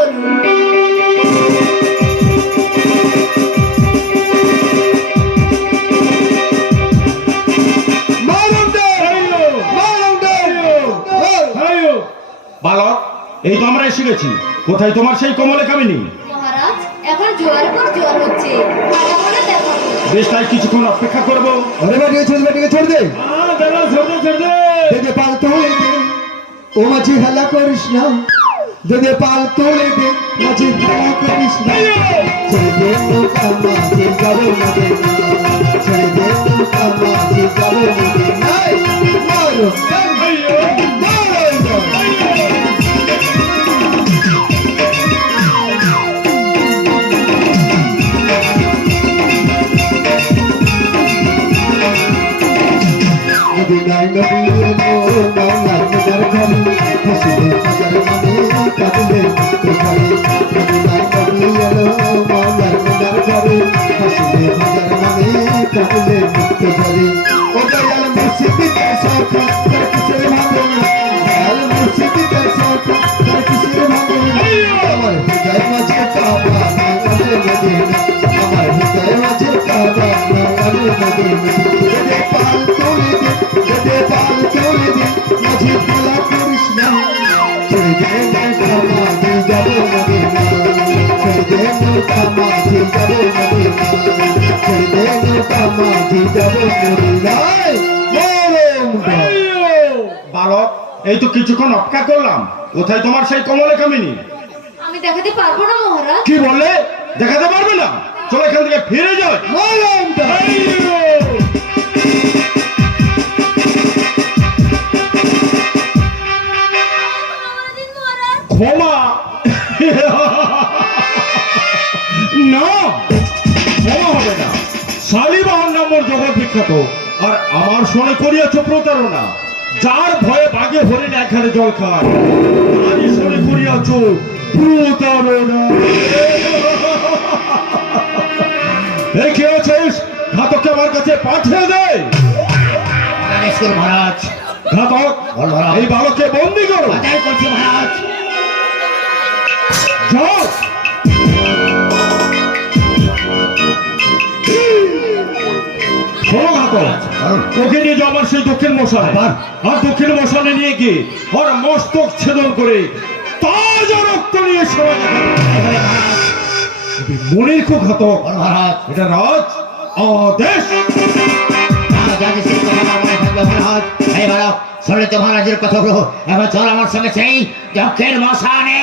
চলুন। বালক, এই তো আমরা এসে গেছি। কোথায় তোমার সেই কমলে কামিনী? মহারাজ, এখন জোয়ারের পর জোয়ার হচ্ছে, আগামনে দেখাবো। বেশ, তাই কিছুক্ষণ অপেক্ষা করবো। अरे बेटे छोड़ दे छोड़ दे दे दे पाल तोड़े दे ओ माझी हल्ला करिस ना दे दे पाल तोड़े दे माझी हल्ला करिस ना ছেড়ে দে নৌকা মাঝি যাবে নদে ছেড়ে দে নৌকা মাঝি যাবে নদে নাই মারো দিনাই নবী মোর মাওলার মজার ঘরে হাসিলে হাজার মানে কাঁদলে মুক্ত ঘরে দিনাই নবী এলো মাওলার মজার ঘরে হাসিলে হাজার মানে কাঁদলে মুক্ত ঘরে ও দয়াল মুর্শিদি তার শখ তার কিসের ভাঙে দয়াল মুর্শিদি তার শখ তার কিসের ভাঙে আমার হৃদয় মাঝে কাবা আরে মদিনা আমার হৃদয় মাঝে কাবা আরে মদিনা দে পাল তোড়ে দে পাল তোড়ে দে মাঝে খেলা করিস না ছেড়ে দে নৌকা মাঝে যাবো মদিনা ছেড়ে দে নৌকা মাঝে যাবো মদিনা ছেড়ে দে নৌকা মাঝে যাবো মদিনা বালক, এই তো কিছুক্ষণ অপেক্ষা করলাম। কোথায় তোমার সেই কমলে কামিনী? আমি দেখাতে পারবো না মহারাজ। কি বললে? দেখাতে পারবে না? চলো এখান থেকে ফিরে যাও। ক্ষমা না, ক্ষমা হবে না। শালিবাহন নামর জগৎ বিখ্যাত, আর আমার সনে করিয়াছ প্রতারণা। যার ভয়ে বাঘে হরিণ এখানে জল খায়, তারই সনে করিয়াছ প্রতারণা। এই কে আছিস? ঘাতককে আমার কাছে পাঠিয়ে দে। মহারাজ, ঘাতক, এই বালককে বন্দি করো। করছি মহারাজ। যাও। শোনো ঘাতক, ওকে নিয়ে যাও আমার সেই দক্ষিণ মশানে। আর দক্ষিণ মশানে নিয়ে গিয়ে ওর মস্তক ছেদন করে তাজা রক্ত নিয়ে সবাই মনের খুব ঘাতক। মহারাজ, এটা রাজ আদেশ। শোনে তো মহারাজের কথাগুলো। এবার চল আমার সঙ্গে সেই দক্ষিণ মশানে।